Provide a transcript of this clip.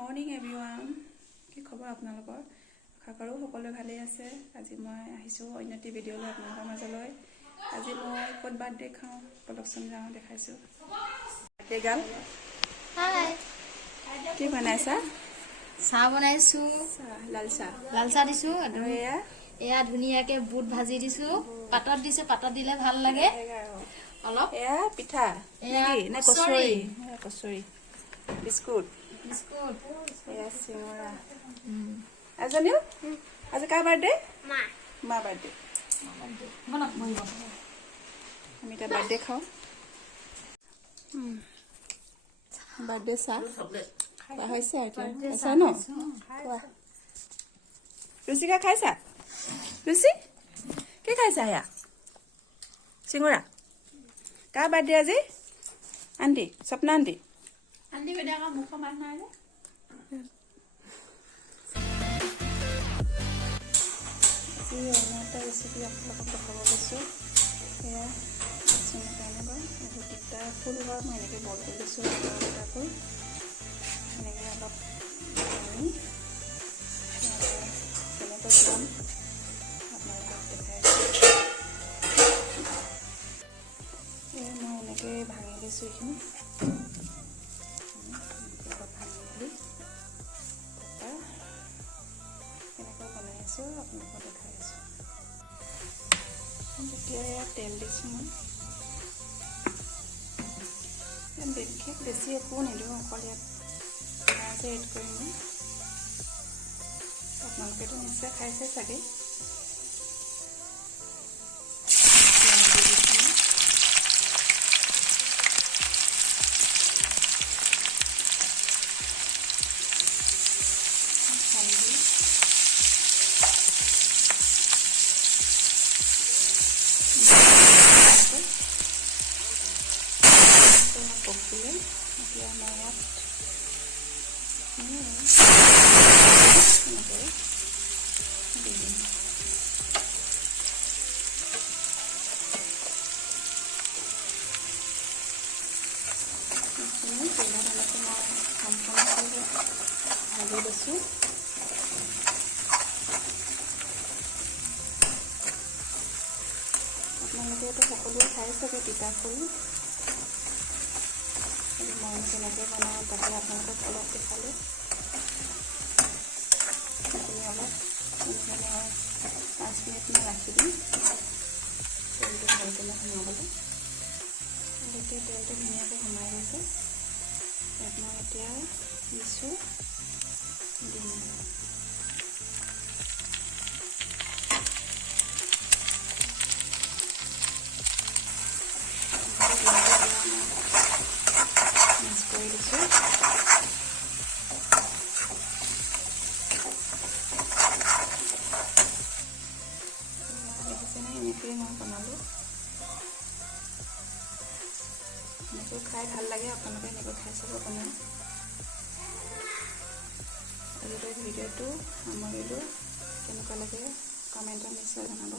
Morning everyone, কি খবৰ আপোনালোকৰ? আশা কৰোঁ সকলোৱে ভালেই আছে। আজি মই আহিছোঁ অন্য এটি ভিডিঅ' লৈ আপোনালোকৰ মাজলৈ। আজি মই ক'ত বাৰ্থডে খাওঁ পলকচোন যাওঁ দেখাইছোঁ। বাৰ্থডে গাল কি বনাইছা? চাহ বনাইছোঁ, লাল চাহ দিছোঁ আৰু এয়া ধুনীয়াকৈ বুট ভাজি দিছোঁ। পাতত দিছে, পাতত দিলে ভাল লাগে অলপ। এয়া পিঠা নেকি নে কচৰি? কচৰি বিস্কুট এয়া চিঙৰা। এজনীও আজি কাৰ বাৰ্থডে? মা বাৰ্থডে। আমি এতিয়া বাৰ্থডে খাওঁ। বাৰ্থডে চাহ খোৱা হৈছে এতিয়া খাইছা ন? খোৱা ৰুচিকা খাইছা? ৰুচি কি খাইছা? এয়া চিঙৰা। কাৰ বাৰ্থডে আজি? Aunty Swapna aunty. আন্টি বাইদেউ আকৌ মুখৰ মাত নাই যে। আজি অন্য এটা ৰেচিপি আপোনালোকক দেখাব লৈছোঁ। সেয়া এইবোৰ তিতা ফুল হয়, মই এনেকৈ বইল কৰি লৈছোঁ। তিতা ফুল এনেকৈ অলপ পানী কেনেকৈ বনাম আপোনালোকক দেখাইছোঁ। মই এনেকৈ ভাঙি লৈছোঁ এইখিনি অলপ ভাঙি মেলি কেনেকৈ বনাই আছোঁ আপোনালোকক দেখাই আছোঁ। এতিয়া ইয়াত তেল দিছোঁ মই। বিশেষ বেছি একো নিদিওঁ, অকল ইয়াত পিঁয়াজ এড কৰিম মই। আপোনালোকেতো নিশ্চয় খাইছে চাগে। পকিলে এতিয়া মই ইয়াত এনেকৈ দি দিম। তেলত এনেকৈ মই সম্পূৰ্ণকৈ ভাজি লৈছোঁ। আপোনালোকেতো সকলোৱে খাই চাগে তিতা ফুল। মই কেনেকৈ বনাওঁ তাতে আপোনালোকক অলপ দেখালোঁ। সেইখিনি অলপ এনেকৈ মই 5 মিনিটমান ৰাখি দিম তেলটো ভালকৈ সোমাবলৈ। এতিয়া তেলটো ধুনীয়াকৈ সোমাই গৈছে। ইয়াত মই এতিয়া দিছোঁ ডিম। মিক্স কৰি দিছোঁ। দেখিছেনে? এনেকৈয়ে মই বনালোঁ। এনেকৈ খাই ভাল লাগে। আপোনালোকে এনেকৈ খাই চাব বনাই। আজিলৈ ভিডিঅ'টো সামৰিলোঁ। কেনেকুৱা লাগে কমেণ্টত নিশ্চয় জনাব।